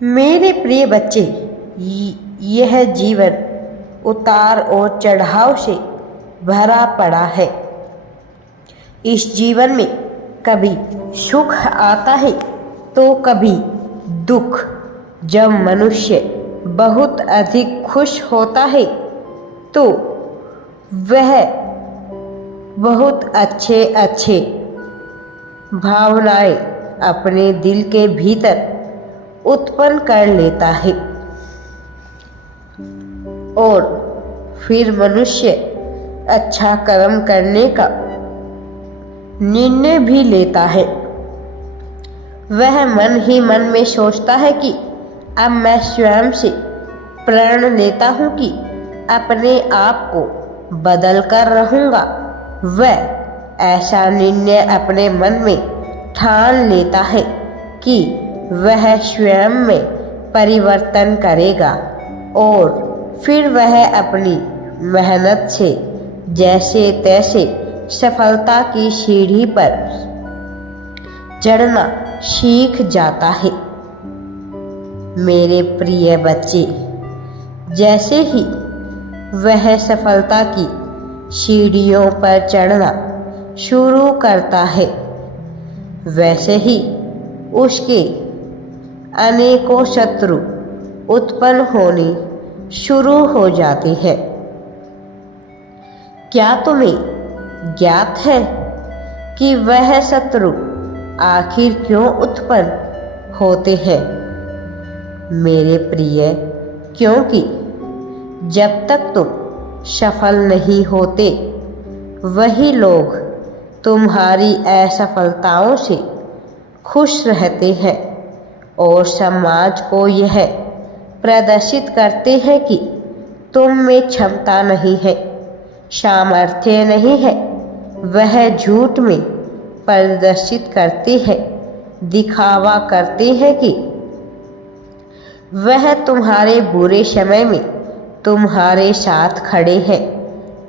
मेरे प्रिय बच्चे, यह जीवन उतार और चढ़ाव से भरा पड़ा है। इस जीवन में कभी सुख आता है तो कभी दुख। जब मनुष्य बहुत अधिक खुश होता है तो वह बहुत अच्छे अच्छे भावनाएं अपने दिल के भीतर उत्पन्न कर लेता है और फिर मनुष्य अच्छा कर्म करने का निर्णय भी लेता है। वह मन ही मन में सोचता है कि अब मैं स्वयं से प्रण लेता हूँ कि अपने आप को बदल कर रहूँगा। वह ऐसा निर्णय अपने मन में ठान लेता है कि वह स्वयं में परिवर्तन करेगा और फिर वह अपनी मेहनत से जैसे तैसे सफलता की सीढ़ी पर चढ़ना सीख जाता है। मेरे प्रिय बच्चे, जैसे ही वह सफलता की सीढ़ियों पर चढ़ना शुरू करता है, वैसे ही उसके अनेकों शत्रु उत्पन्न होने शुरू हो जाते हैं। क्या तुम्हें ज्ञात है कि वह शत्रु आखिर क्यों उत्पन्न होते हैं? मेरे प्रिय, क्योंकि जब तक तुम सफल नहीं होते, वही लोग तुम्हारी असफलताओं से खुश रहते हैं और समाज को यह प्रदर्शित करते हैं कि तुम में क्षमता नहीं है, सामर्थ्य नहीं है। वह झूठ में प्रदर्शित करते हैं, दिखावा करते हैं कि वह तुम्हारे बुरे समय में तुम्हारे साथ खड़े हैं,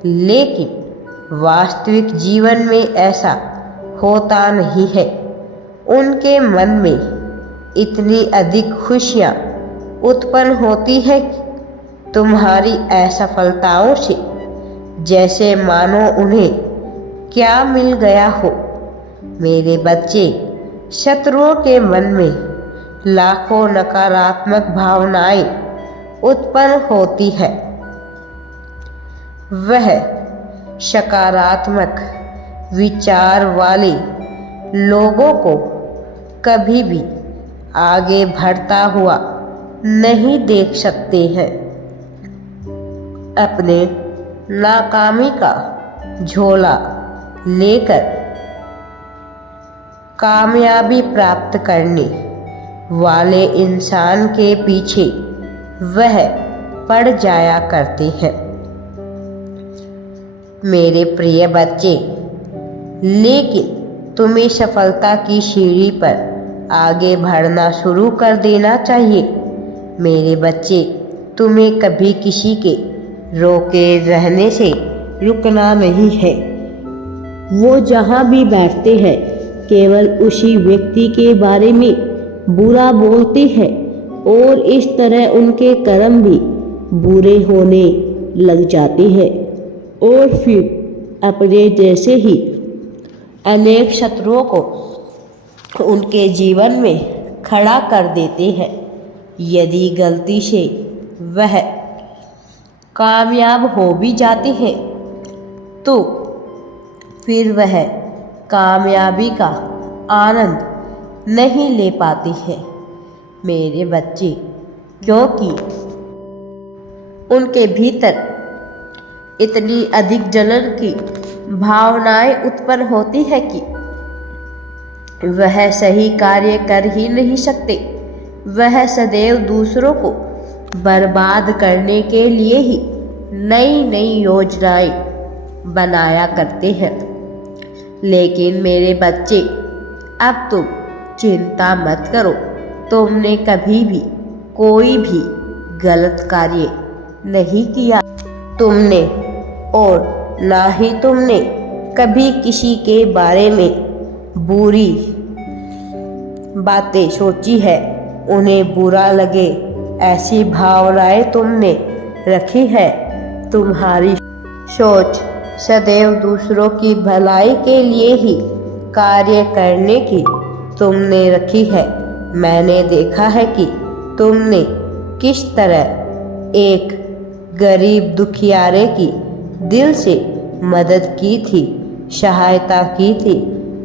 लेकिन वास्तविक जीवन में ऐसा होता नहीं है। उनके मन में इतनी अधिक खुशियाँ उत्पन्न होती है कि तुम्हारी असफलताओं से जैसे मानो उन्हें क्या मिल गया हो। मेरे बच्चे, शत्रुओं के मन में लाखों नकारात्मक भावनाएं उत्पन्न होती है। वह सकारात्मक विचार वाले लोगों को कभी भी आगे बढ़ता हुआ नहीं देख सकते हैं। अपने नाकामी का झोला लेकर कामयाबी प्राप्त करने वाले इंसान के पीछे वह पड़ जाया करते हैं। मेरे प्रिय बच्चे, लेकिन तुम्हें सफलता की सीढ़ी पर आगे बढ़ना शुरू कर देना चाहिए। मेरे बच्चे, तुम्हें कभी किसी के रोके रहने से रुकना नहीं है। वो जहाँ भी बैठते हैं केवल उसी व्यक्ति के बारे में बुरा बोलते हैं और इस तरह उनके कर्म भी बुरे होने लग जाते हैं और फिर अपने जैसे ही अनेक शत्रुओं को उनके जीवन में खड़ा कर देते हैं। यदि गलती से वह कामयाब हो भी जाते हैं तो फिर वह कामयाबी का आनंद नहीं ले पाते हैं। मेरे बच्चे, क्योंकि उनके भीतर इतनी अधिक जलन की भावनाएं उत्पन्न होती है कि वह सही कार्य कर ही नहीं सकते। वह सदैव दूसरों को बर्बाद करने के लिए ही नई नई योजनाएं बनाया करते हैं। लेकिन मेरे बच्चे, अब तुम चिंता मत करो। तुमने कभी भी कोई भी गलत कार्य नहीं किया तुमने, और ना ही तुमने कभी किसी के बारे में बुरी बातें सोची है। उन्हें बुरा लगे ऐसी भावनाएं तुमने रखी है। तुम्हारी सोच सदैव दूसरों की भलाई के लिए ही कार्य करने की तुमने रखी है। मैंने देखा है कि तुमने किस तरह एक गरीब दुखियारे की दिल से मदद की थी, सहायता की थी,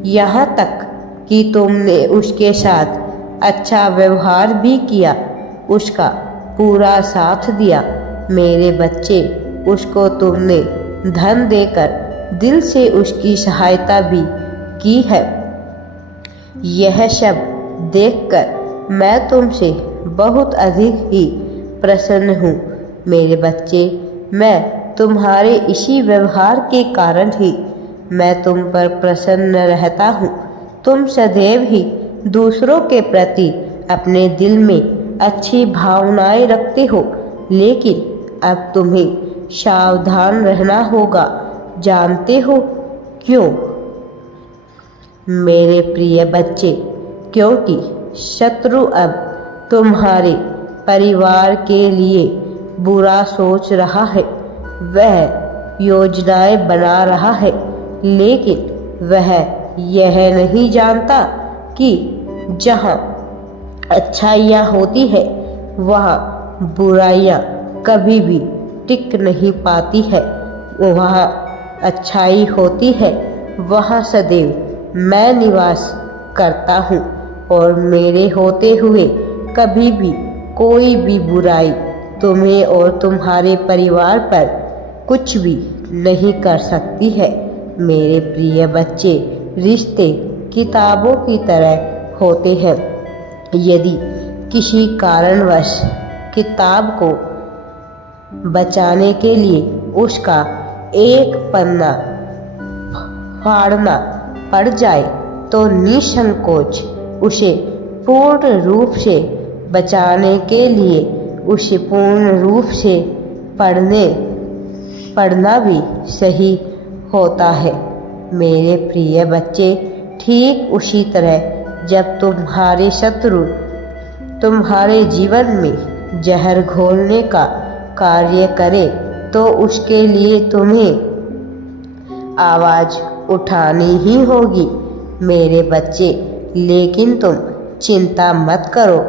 यहाँ तक कि तुमने उसके साथ अच्छा व्यवहार भी किया, उसका पूरा साथ दिया। मेरे बच्चे, उसको तुमने धन देकर दिल से उसकी सहायता भी की है। यह सब देखकर मैं तुमसे बहुत अधिक ही प्रसन्न हूँ। मेरे बच्चे, मैं तुम्हारे इसी व्यवहार के कारण ही मैं तुम पर प्रसन्न रहता हूँ। तुम सदैव ही दूसरों के प्रति अपने दिल में अच्छी भावनाएं रखते हो, लेकिन अब तुम्हें सावधान रहना होगा। जानते हो क्यों मेरे प्रिय बच्चे? क्योंकि शत्रु अब तुम्हारे परिवार के लिए बुरा सोच रहा है। वह योजनाएं बना रहा है, लेकिन वह यह नहीं जानता कि जहाँ अच्छाइयाँ होती है वहाँ बुराइयाँ कभी भी टिक नहीं पाती है। वहाँ अच्छाई होती है, वहाँ सदैव मैं निवास करता हूँ और मेरे होते हुए कभी भी कोई भी बुराई तुम्हें और तुम्हारे परिवार पर कुछ भी नहीं कर सकती है। मेरे प्रिय बच्चे, रिश्ते किताबों की तरह होते हैं। यदि किसी कारणवश किताब को बचाने के लिए उसका एक पन्ना फाड़ना पड़ जाए तो निसंकोच उसे पूर्ण रूप से बचाने के लिए उसे पूर्ण रूप से पढ़ना भी सही होता है। मेरे प्रिय बच्चे, ठीक उसी तरह जब तुम्हारे शत्रु तुम्हारे जीवन में जहर घोलने का कार्य करे तो उसके लिए तुम्हें आवाज़ उठानी ही होगी मेरे बच्चे। लेकिन तुम चिंता मत करो,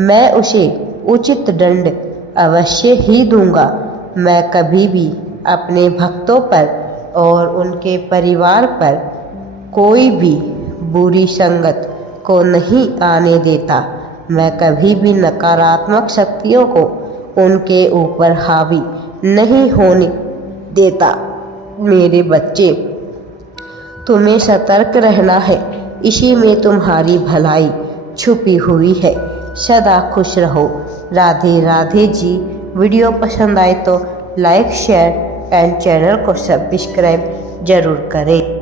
मैं उसे उचित दंड अवश्य ही दूंगा। मैं कभी भी अपने भक्तों पर और उनके परिवार पर कोई भी बुरी संगत को नहीं आने देता। मैं कभी भी नकारात्मक शक्तियों को उनके ऊपर हावी नहीं होने देता। मेरे बच्चे, तुम्हें सतर्क रहना है, इसी में तुम्हारी भलाई छुपी हुई है। सदा खुश रहो। राधे राधे जी। वीडियो पसंद आए तो लाइक, शेयर एंड चैनल को सब्सक्राइब जरूर करें।